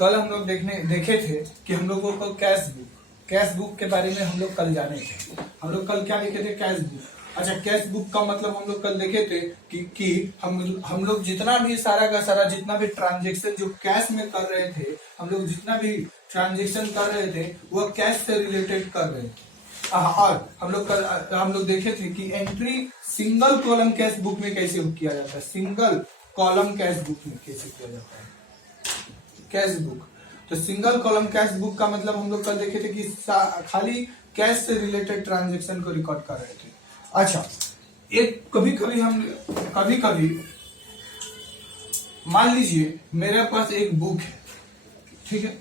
कल हम लोग देखे थे कि हम लोगों को कैश बुक के बारे में हम लोग कल जाने थे। हम लोग कल क्या देखे थे? Cash book. अच्छा, कैश बुक का मतलब हम लोग कल देखे थे कि हम लोग जितना भी सारा का सारा जितना भी ट्रांजेक्शन जो कैश में कर रहे थे, हम लोग जितना भी ट्रांजेक्शन कर रहे थे वो कैश से रिलेटेड कर रहे थे। और हम लोग देखे थे कि entry single column cash book में कैसे किया जाता है, सिंगल कॉलम कैश बुक में कैसे किया जाता है कैश बुक। तो सिंगल कॉलम कैश बुक का मतलब हम लोग कल देखे थे कि खाली कैश से रिलेटेड ट्रांजेक्शन को रिकॉर्ड कर रहे थे। अच्छा, एक कभी कभी मान लीजिए मेरे पास एक बुक है, ठीक है।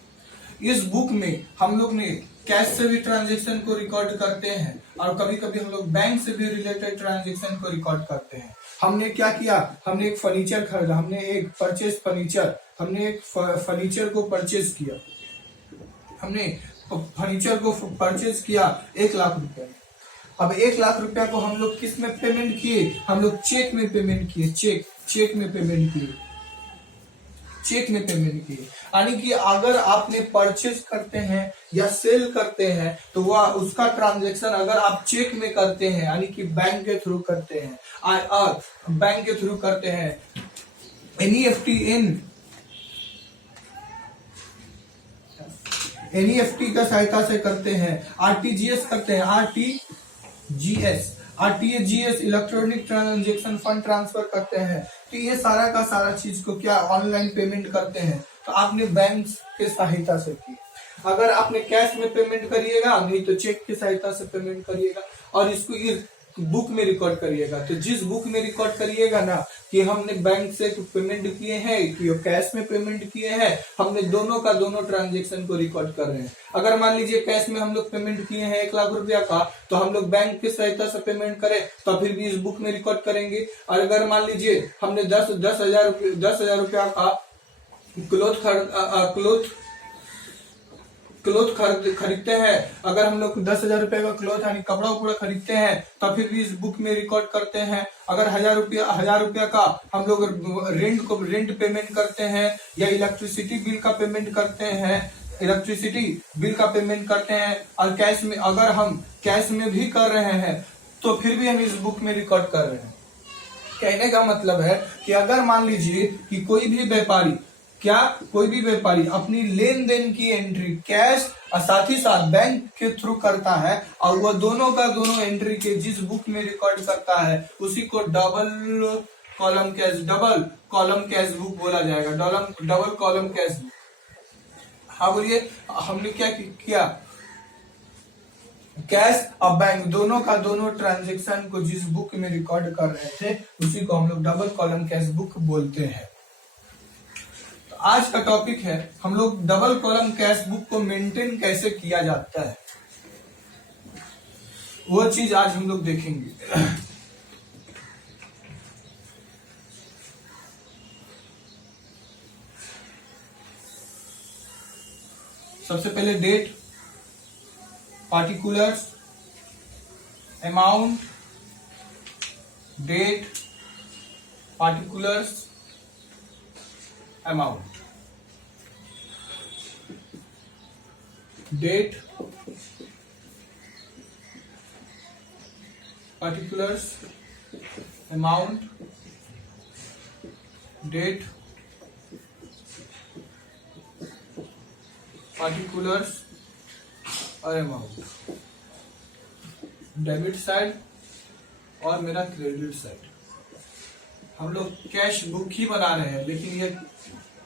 इस बुक में हम लोग ने कैश से भी ट्रांजेक्शन को रिकॉर्ड करते हैं और कभी कभी हम लोग बैंक से भी रिलेटेड ट्रांजेक्शन को रिकॉर्ड करते हैं। हमने क्या किया? हमने एक फर्नीचर खरीदा, हमने एक फर्नीचर को परचेज किया। हमने फर्नीचर को परचेज किया 1 लाख रुपए में। अब 1 लाख रुपया को हम लोग किस में पेमेंट किए? हम लोग चेक में पेमेंट किए, चेक में पेमेंट किए। यानी कि अगर आपने परचेज करते हैं या सेल करते हैं तो वह उसका ट्रांजैक्शन अगर आप चेक में करते हैं यानी कि बैंक के थ्रू करते हैं और बैंक के थ्रू करते हैं एनईएफटी का सहायता से करते हैं, आरटीजीएस करते हैं, RTGS electronic transaction fund transfer करते हैं, तो ये सारा का सारा चीज को क्या ऑनलाइन पेमेंट करते हैं। तो आपने बैंक के सहायता से की। अगर आपने कैश में पेमेंट करिएगा, नहीं तो चेक की सहायता से पेमेंट करिएगा और इसको इस बुक में रिकॉर्ड करिएगा। तो जिस बुक में रिकॉर्ड करिएगा ना कि हमने बैंक से पेमेंट किए हैं कि कैश में पेमेंट किए हैं, हमने दोनों का दोनों ट्रांजेक्शन को रिकॉर्ड कर रहे हैं। अगर मान लीजिए कैश में हम लोग पेमेंट किए हैं 1 लाख रुपया का, तो हम लोग बैंक की सहायता से पेमेंट करें तो फिर भी इस बुक में रिकॉर्ड करेंगे। और अगर मान लीजिए हमने 10,000 रुपया का क्लोथ खरीदते हैं, अगर हम लोग 10,000 रुपए का क्लोथ यानी कपड़ा उपड़ा खरीदते हैं तो फिर भी इस बुक में रिकॉर्ड करते हैं। अगर 1,000 रुपया का हम लोग रेंट पेमेंट करते हैं या इलेक्ट्रिसिटी बिल का पेमेंट करते हैं और कैश में अगर हम कैश में भी कर रहे हैं तो फिर भी हम इस बुक में रिकॉर्ड कर रहे हैं। कहने का मतलब है कि अगर मान लीजिए कि कोई भी व्यापारी अपनी लेन देन की एंट्री कैश और साथ ही साथ बैंक के थ्रू करता है और वह दोनों का दोनों एंट्री के जिस बुक में रिकॉर्ड करता है उसी को डबल कॉलम कैश बुक बोला जाएगा। Double column cash book. हाँ बोलिए, हमने क्या किया? कैश और बैंक दोनों का दोनों ट्रांजेक्शन को जिस बुक में रिकॉर्ड कर रहे थे उसी को हम लोग डबल कॉलम कैश बुक बोलते हैं। आज का टॉपिक है हम लोग डबल कॉलम कैश बुक को मेंटेन कैसे किया जाता है, वो चीज आज हम लोग देखेंगे। सबसे पहले date, particulars, amount, date, particulars, amount, date, particulars, amount, date, particulars और अमाउंट। डेबिट साइड और मेरा क्रेडिट साइड। हम लोग कैश बुक ही बना रहे हैं लेकिन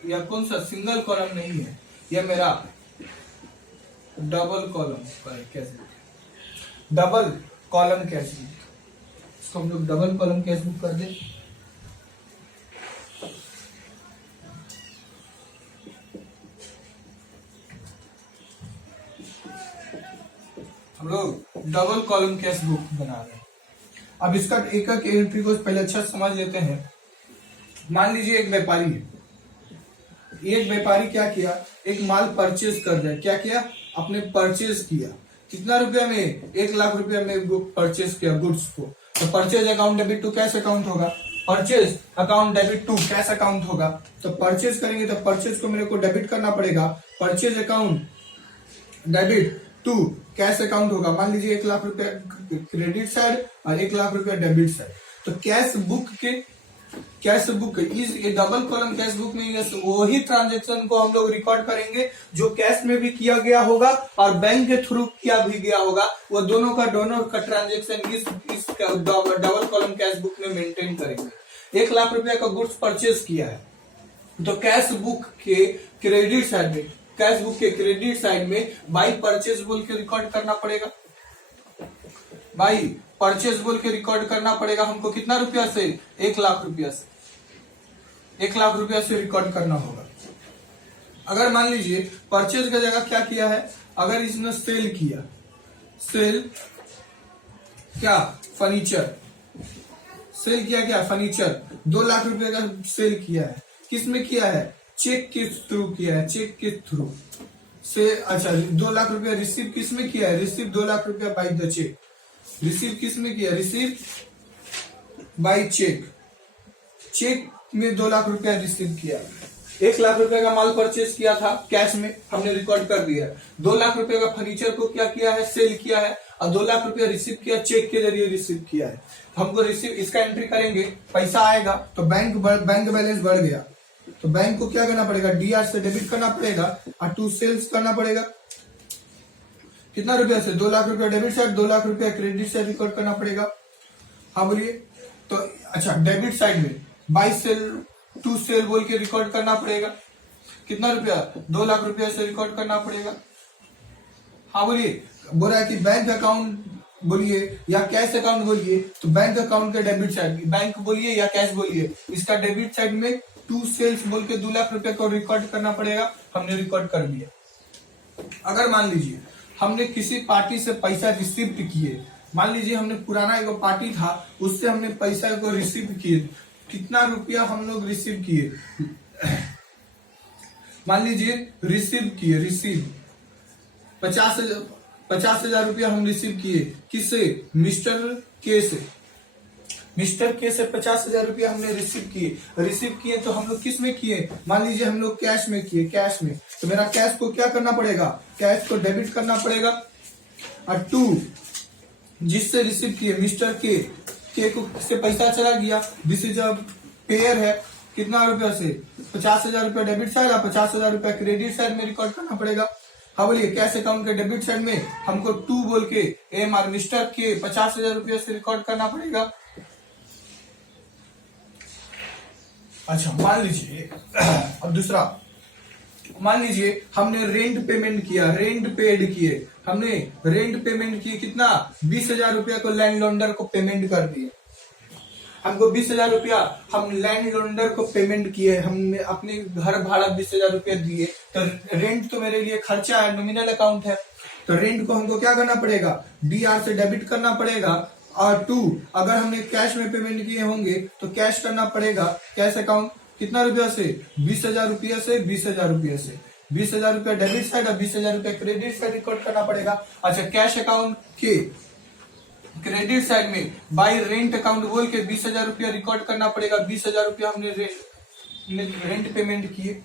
यह कौन सा सिंगल कॉलम नहीं है, यह मेरा double column cash book, double column cash book. इसको हम लोग डबल कॉलम कैश बुक कर दें। हम लोग डबल कॉलम कैश बुक बना रहे हैं। अब इसका एक एक एंट्री को पहले अच्छा समझ लेते हैं। मान लीजिए एक व्यापारी है, एक व्यापारी क्या किया, एक माल परचेज कर रहा है। क्या किया? आपने परचेज किया कितना रुपया में? 1 लाख रुपया में परचेज किया गुड्स को। तो purchase account debit to cash account होगा। Purchase account debit to cash account होगा। तो परचेज करेंगे तो परचेज को मेरे को डेबिट करना पड़ेगा, purchase account debit to cash account होगा। मान लीजिए 1 लाख रुपया क्रेडिट साइड और 1 लाख रुपया डेबिट साइड। तो कैश बुक इस डबल कॉलम कैश बुक में वही ट्रांजेक्शन को हम लोग रिकॉर्ड करेंगे जो कैश में भी किया गया होगा और बैंक के थ्रू किया भी गया होगा। वो दोनों का ट्रांजेक्शन इस डबल कॉलम कैश बुक में मेंटेन करेंगे। 1 लाख रुपया का गुड्स परचेज किया है तो कैश बुक के क्रेडिट साइड में बाई परचेज बोल के रिकॉर्ड करना पड़ेगा। बाई परचेज बोल के रिकॉर्ड करना पड़ेगा हमको। कितना रुपया से? 1 लाख रुपया से। 1 लाख रुपया से रिकॉर्ड करना होगा। अगर मान लीजिए परचेज का जगह क्या किया है, अगर इसने सेल किया, सेल क्या फर्नीचर, सेल किया क्या फर्नीचर, 2 लाख रुपए का सेल किया है। किसमें किया है? चेक के थ्रू किया है, चेक के थ्रू से। अच्छा 2 लाख रुपया रिसीव किसमें किया है? रिसीव 2 लाख रुपया बाई द चेक। रिसीव किसमें किया? Receive by check. चेक में 2 लाख रुपया रिसीव किया। 1 लाख रुपए का माल परचेज किया था कैश में, हमने रिकॉर्ड कर दिया। 2 लाख रुपए का फर्नीचर को क्या किया है? सेल किया है और 2 लाख रुपया रिसीव किया, चेक के जरिए रिसीव किया है। हमको रिसीव इसका एंट्री करेंगे, पैसा आएगा तो बैंक बैलेंस बढ़ गया तो बैंक को क्या करना पड़ेगा? डीआर से डेबिट करना पड़ेगा और टू सेल्स करना पड़ेगा। कितना रुपया से? 2 लाख रुपया डेबिट साइड, 2 लाख रुपया क्रेडिट साइड रिकॉर्ड करना पड़ेगा। हाँ बोलिए। तो अच्छा डेबिट साइड में बाई सेल टू सेल बोल के रिकॉर्ड करना पड़ेगा। कितना रुपया? 2 लाख रुपया से रिकॉर्ड करना पड़ेगा। हाँ बोलिए। बोल रहा है कि बैंक अकाउंट बोलिए या कैश अकाउंट बोलिए, तो बैंक अकाउंट के डेबिट साइड, बैंक बोलिए या कैश बोलिए, इसका डेबिट साइड में टू सेल्स बोल के 2 लाख रुपए को रिकॉर्ड करना पड़ेगा। हमने रिकॉर्ड कर दिया। अगर मान लीजिए हमने किसी पार्टी से पैसा रिसीव किए, मान लीजिए हमने पुराना एक पार्टी था उससे हमने पैसा को रिसीव किए, कितना रुपया हम लोग रिसीव किए? मान लीजिए रिसीव 50,000 रुपया हम रिसीव किए। किससे? मिस्टर के से। मिस्टर के से 50,000 रुपया हमने रिसीव किए तो हम लोग किस में किए? मान लीजिए हम लोग कैश में किए, कैश में। तो मेरा कैश को क्या करना पड़ेगा? कैश को डेबिट करना पड़ेगा और टू जिससे रिसीव किए मिस्टर के को से पैसा चला गया। दिस इज अ पेयर है। कितना रुपया से? 50,000 रुपया डेबिट साइड और 50,000 रुपया क्रेडिट साइड में रिकॉर्ड करना पड़ेगा। हाँ बोलिए। कैश अकाउंट के डेबिट साइड में हमको टू बोल के एम आर मिस्टर के 50,000 रुपया से रिकॉर्ड करना पड़ेगा। अच्छा मान लीजिए अब दूसरा, मान लीजिए हमने रेंट पेमेंट किया, रेंट पेड किए, हमने रेंट पेमेंट किए। कितना? 20,000 रुपया को लैंडलॉन्डर को पेमेंट कर दिए। हमको 20,000 रुपया हम लैंडलॉन्डर को पेमेंट किए, हमने अपने घर भाड़ा 20,000 रुपया दिए। तो रेंट तो मेरे लिए खर्चा है, नॉमिनल अकाउंट है। तो रेंट को हमको क्या करना पड़ेगा? डीआर से डेबिट करना पड़ेगा और टू अगर हमने कैश में पेमेंट किए होंगे तो कैश करना पड़ेगा। कैश अकाउंट कितना रुपया से? 20,000 रुपया से 20,000 रुपया से 20,000 रुपया डेबिट साइड और 20,000 रुपया क्रेडिट साइड रिकॉर्ड करना पड़ेगा। अच्छा कैश अकाउंट के क्रेडिट साइड में बाई रेंट अकाउंट बोल के 20,000 रुपया रिकॉर्ड करना पड़ेगा। 20,000 रुपया हमने रेंट पेमेंट किए।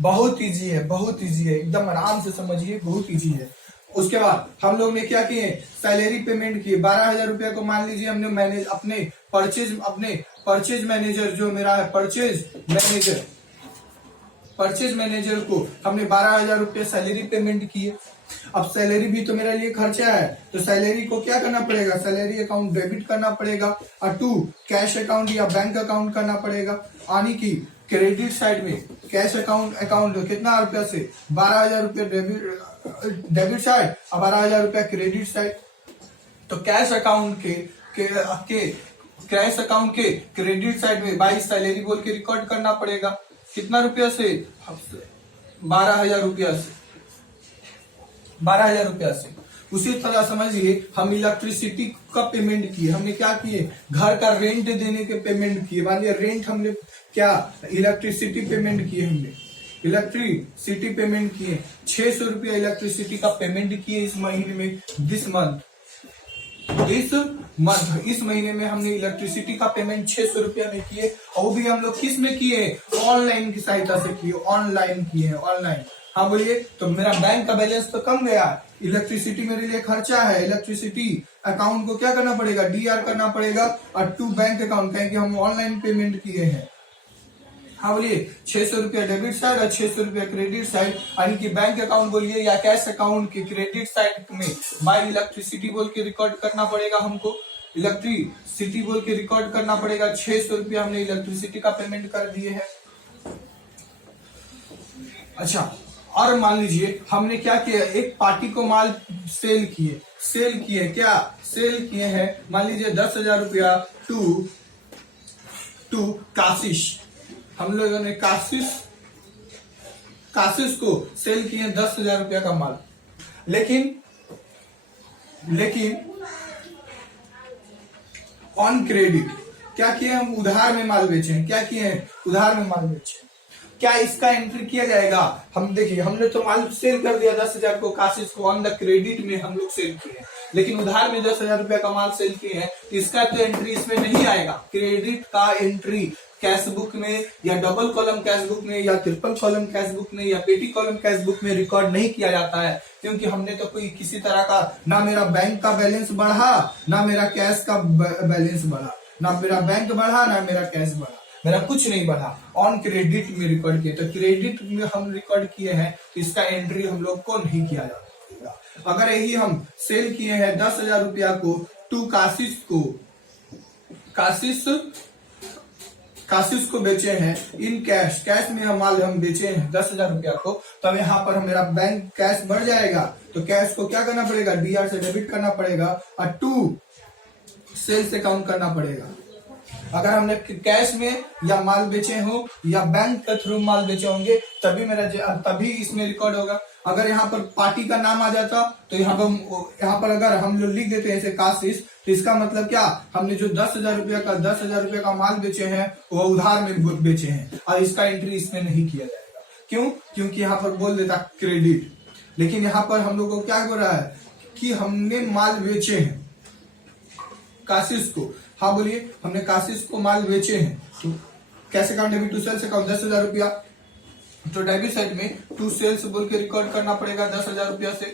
बहुत इजी है, बहुत इजी है, एकदम आराम से समझिए, बहुत इजी है। उसके बाद हम लोग ने क्या किए? सैलरी पेमेंट किए। 12,000 रुपया को मान लीजिए हमने अपने परचेज मैनेजर जो मेरा है परचेज मैनेजर को हमने 12,000 रुपया सैलरी पेमेंट किए। अब सैलरी भी तो मेरे लिए खर्चा है तो सैलरी को क्या करना पड़ेगा? सैलरी अकाउंट डेबिट करना पड़ेगा और टू कैश अकाउंट या बैंक अकाउंट करना पड़ेगा। यानी कि क्रेडिट साइड में कैश अकाउंट कितना रुपया से? 12,000 रुपया डेबिट साइड और 12,000 रुपया क्रेडिट साइड। तो कैश अकाउंट के क्रेडिट साइड में बाई सैलरी बोल के रिकॉर्ड करना पड़ेगा। कितना रुपया से? 12,000 रुपया से 12,000 रुपया से। उसी तरह समझिए हम इलेक्ट्रिसिटी का पेमेंट किए। हमने क्या किए? घर का रेंट देने के पेमेंट किए। मान लिया रेंट हमने क्या इलेक्ट्रिसिटी पेमेंट किए, हमने इलेक्ट्रिसिटी पेमेंट किए 600 रुपया इलेक्ट्रिसिटी का पेमेंट किए इस महीने में, दिस मंथ इस मंथ, इस महीने में हमने इलेक्ट्रिसिटी का पेमेंट 600 रुपया में किए, और वो भी हम लोग किस में किए, ऑनलाइन की सहायता से किए, ऑनलाइन किए हैं, ऑनलाइन। हाँ बोलिए, तो मेरा बैंक का बैलेंस तो कम गया, इलेक्ट्रिसिटी मेरे लिए खर्चा है, इलेक्ट्रिसिटी अकाउंट को क्या करना पड़ेगा, डीआर करना पड़ेगा, और टू बैंक अकाउंट, कहेंगे हम ऑनलाइन पेमेंट किए हैं। हाँ बोलिए, 600 रुपया डेबिट साइड और 600 रुपया क्रेडिट साइड, यानी कि बैंक अकाउंट बोलिए या कैश अकाउंट के क्रेडिट साइड में बाय इलेक्ट्रिसिटी बोल के रिकॉर्ड करना पड़ेगा हमको, इलेक्ट्रिसिटी बोल के रिकॉर्ड करना पड़ेगा। 600 रुपया हमने इलेक्ट्रिसिटी का पेमेंट कर दिए है। अच्छा, और मान लीजिए हमने क्या किया, एक पार्टी को माल सेल किए क्या, सेल किए हैं, मान लीजिए 10,000 रुपया टू काशिश, हम लोगों ने काशिश को सेल किए 10,000 रुपया का माल, लेकिन ऑन क्रेडिट क्या किए, हम उधार में माल बेचे हैं, क्या किए हैं, उधार में माल बेचे। क्या इसका एंट्री किया जाएगा, हम देखिए हमने तो माल सेल कर दिया 10,000 को काशिश को, ऑन द क्रेडिट में हम लोग सेल किए हैं, लेकिन उधार में 10,000 रुपया का माल सेल किए हैं, इसका तो एंट्री इसमें नहीं आएगा। क्रेडिट का एंट्री कैश बुक में या डबल कॉलम कैश बुक में या ट्रिपल कॉलम कैश बुक में या पेटी कॉलम कैश बुक में रिकॉर्ड नहीं किया जाता है, क्योंकि हमने तो कोई किसी तरह का, ना मेरा बैंक का बैलेंस बढ़ा, ना मेरा कैश का बैलेंस बढ़ा, ना मेरा बैंक बढ़ा, ना मेरा कैश बढ़ा, मेरा कुछ नहीं बढ़ा, ऑन क्रेडिट में रिकॉर्ड किया। तो क्रेडिट में हम रिकॉर्ड किए हैं, तो इसका एंट्री हम लोग को नहीं किया जाता। अगर यही हम सेल किए हैं 10,000 रुपया को टू काशिश को बेचे हैं इन कैश में माल हम बेचे हैं 10,000 रुपया को, तब यहाँ पर मेरा बैंक कैश बढ़ जाएगा, तो कैश को क्या करना पड़ेगा, डीआर से डेबिट करना पड़ेगा और टू सेल से काउंट करना पड़ेगा। अगर हमने कैश में या माल बेचे हो या बैंक के थ्रू माल बेचे होंगे तभी इसमें रिकॉर्ड होगा। अगर यहाँ पर पार्टी का नाम आ जाता तो यहाँ पर अगर हम लोग लिख देते हैं ऐसे काशिश, तो इसका मतलब क्या, हमने जो 10,000 रुपया का माल बेचे हैं वो उधार में बेचे हैं, और इसका एंट्री इसमें नहीं किया जाएगा। क्यों, क्योंकि यहाँ पर बोल देता क्रेडिट, लेकिन यहाँ पर हम लोग को क्या हो रहा है कि हमने माल बेचे हैं काशिश को। हाँ बोलिए, हमने काशिश को माल बेचे हैं, तो कैसे account debit to sales account 10,000 रुपया, तो डेबिट साइड में टू सेल्स बोल के रिकॉर्ड करना पड़ेगा 10,000 रुपया से,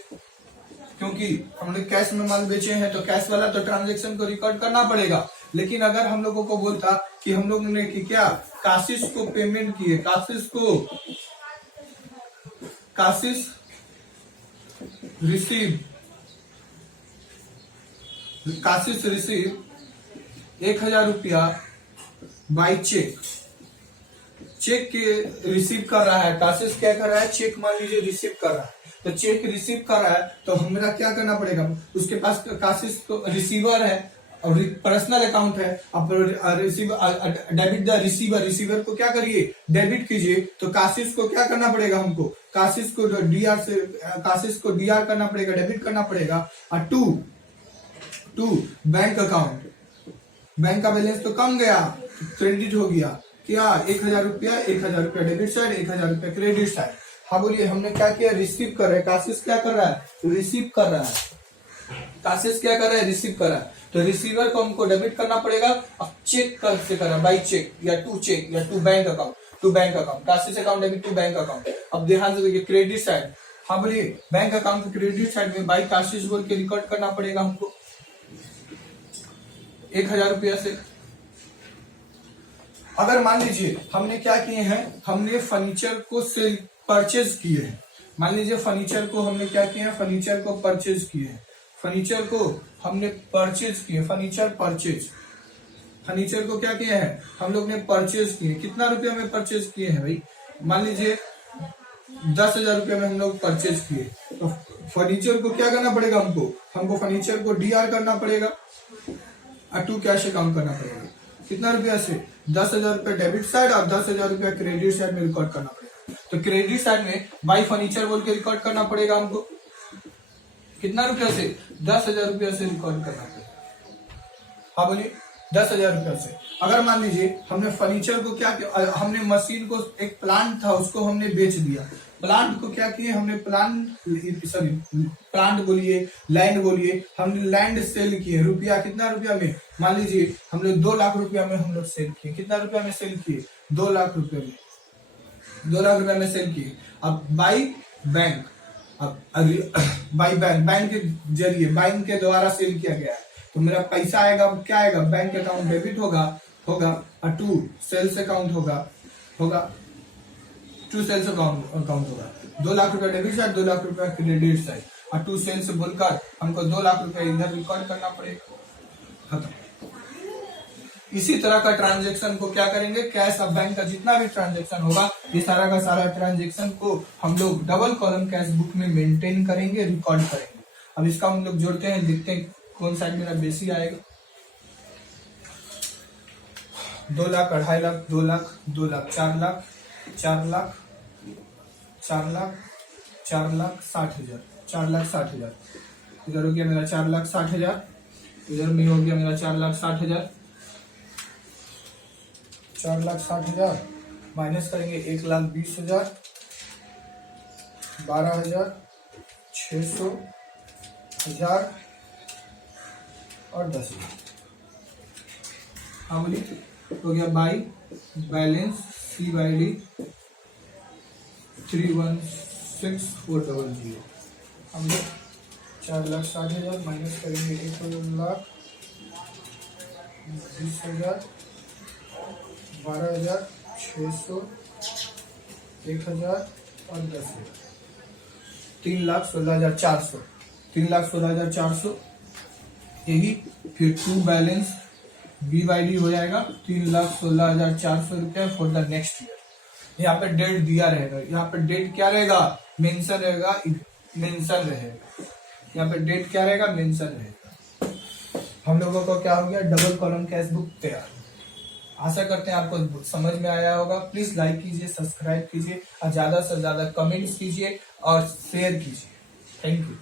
क्योंकि हमने कैश में माल बेचे हैं तो कैश वाला तो ट्रांजेक्शन को रिकॉर्ड करना पड़ेगा। लेकिन अगर हम लोगों को बोलता कि हम लोग ने क्या काशिश को पेमेंट किए, काशिश रिसीव 1,000 रुपया बाई चेक के रिसीव कर रहा है, काशिश क्या कर रहा है, चेक मान लीजिए रिसीव कर रहा है, तो चेक रिसीव कर रहा है तो हमें क्या करना पड़ेगा, उसके पास काशिश तो रिसीवर है और पर्सनल अकाउंट है, अब डेबिट द रिसीवर को क्या करिए, डेबिट कीजिए, तो काशिश को क्या करना पड़ेगा हमको, काशिश को डीआर करना पड़ेगा, डेबिट करना पड़ेगा, और टू बैंक अकाउंट, बैंक का बैलेंस तो कम गया, क्रेडिट हो गया क्या, 1,000 रुपया डेबिट साइड, 1,000 रुपया क्रेडिट साइड। हाँ बोलिए, हमने क्या किया, रिसीव कर रहे हैं, काशिश क्या कर रहा है, रिसीव कर रहा है, काशिश क्या कर रहा है, रिसीव कर रहा है, तो रिसीवर को हमको डेबिट करना पड़ेगा। अब चेक कैसे करना, बाई चेक या to bank account, cash account debit to bank account. अब ध्यान से देखिए क्रेडिट साइड, हाँ बोलिए, बैंक अकाउंट क्रेडिट साइड में बाई काशिश बोल के रिकॉर्ड करना पड़ेगा हमको 1,000 रुपया से। अगर मान लीजिए हमने क्या किए हैं, हमने फर्नीचर को परचेज किए हैं, मान लीजिए फर्नीचर को हमने क्या किया है, फर्नीचर को परचेज किए हैं, फर्नीचर को हमने परचेज किए, फर्नीचर को क्या किया है, हम लोग ने परचेज किए, कितना रुपया में परचेज किए हैं भाई, मान लीजिए 10,000 रुपया में हम लोग परचेज किए, तो फर्नीचर को क्या करना पड़ेगा, हमको फर्नीचर को डीआर करना पड़ेगा और टू कैश अकाउंट करना पड़ेगा, कितना रुपया से, 10,000 रुपया डेबिट साइड और 10,000 रुपया क्रेडिट साइड में रिकॉर्ड करना पड़ेगा। तो क्रेडिट साइड में बाई फर्नीचर बोल के रिकॉर्ड करना पड़ेगा हमको, कितना रुपया से, 10,000 रुपया से रिकॉर्ड करना पड़ेगा। हाँ बोलिए, 10,000 रुपये से। अगर मान लीजिए हमने फर्नीचर को क्या किया, हमने मशीन को, एक प्लांट था उसको हमने बेच दिया, प्लांट को क्या किए हमने, प्लांट बोलिए, लैंड बोलिए, हमने लैंड सेल किए, रुपया कितना रुपया में, मान लीजिए हमने 2 लाख रुपया में हम लोग सेल किए, कितना रुपया में सेल किए, 2 लाख रुपये में, 2 लाख रुपया में सेल किए। अब बाई बैंक, बैंक के जरिए, बैंक के द्वारा सेल किया गया है, तो मेरा पैसा आएगा, क्या आएगा, बैंक अकाउंट डेबिट होगा और टू सेल्स अकाउंट होगा 2 सेल्स अकाउंट होगा, 2 लाख रुपया डेबिट साइड, 2 लाख रुपया क्रेडिट साइड, और 2 सेल्स बोलकर हमको 2 लाख रुपया इधर रिकॉर्ड करना पड़ेगा, खत्म। इसी तरह का ट्रांजेक्शन को क्या करेंगे, कैश और बैंक का जितना भी ट्रांजेक्शन होगा, ये सारा का सारा ट्रांजेक्शन को हम लोग डबल कॉलम कैश बुक में मेंटेन करेंगे, रिकॉर्ड करेंगे। अब इसका हम लोग जोड़ते हैं, देखते हैं कौन साइड मेरा बेसी आएगा। 2 लाख, 2.5 लाख, 2 लाख, 2 लाख, 4 लाख, 4 लाख, 4 लाख, 4 लाख 60,000, 4 लाख 60,000, इधर हो गया मेरा 4 लाख 60,000, इधर में हो गया मेरा 4 लाख 60,000, 4 लाख 60,000 माइनस करेंगे 1,20,000, 12,000, 600, 1,000 और 10,000। हाँ बोलिए, हो गया बाई बैलेंस CYD 316,400। हम लोग 4,60,000 माइनस करेंगे 1,20,000, 12,000, 600, 1,000 और 10,000, 3,16,400, 3,16,400 यही। फिर टू बैलेंस BYD हो जाएगा 3,16,400 रुपया फॉर द नेक्स्ट ईयर। यहाँ पे डेट दिया रहेगा, यहाँ पे डेट क्या रहेगा, मेंशन रहेगा, यहाँ पे डेट क्या रहेगा, मेंशन रहेगा। हम लोगों को क्या हो गया, डबल कॉलम कैश बुक तैयार। आशा करते हैं आपको समझ में आया होगा। प्लीज लाइक कीजिए, सब्सक्राइब कीजिए और ज्यादा से ज्यादा कमेंट्स कीजिए और शेयर कीजिए। Thank you.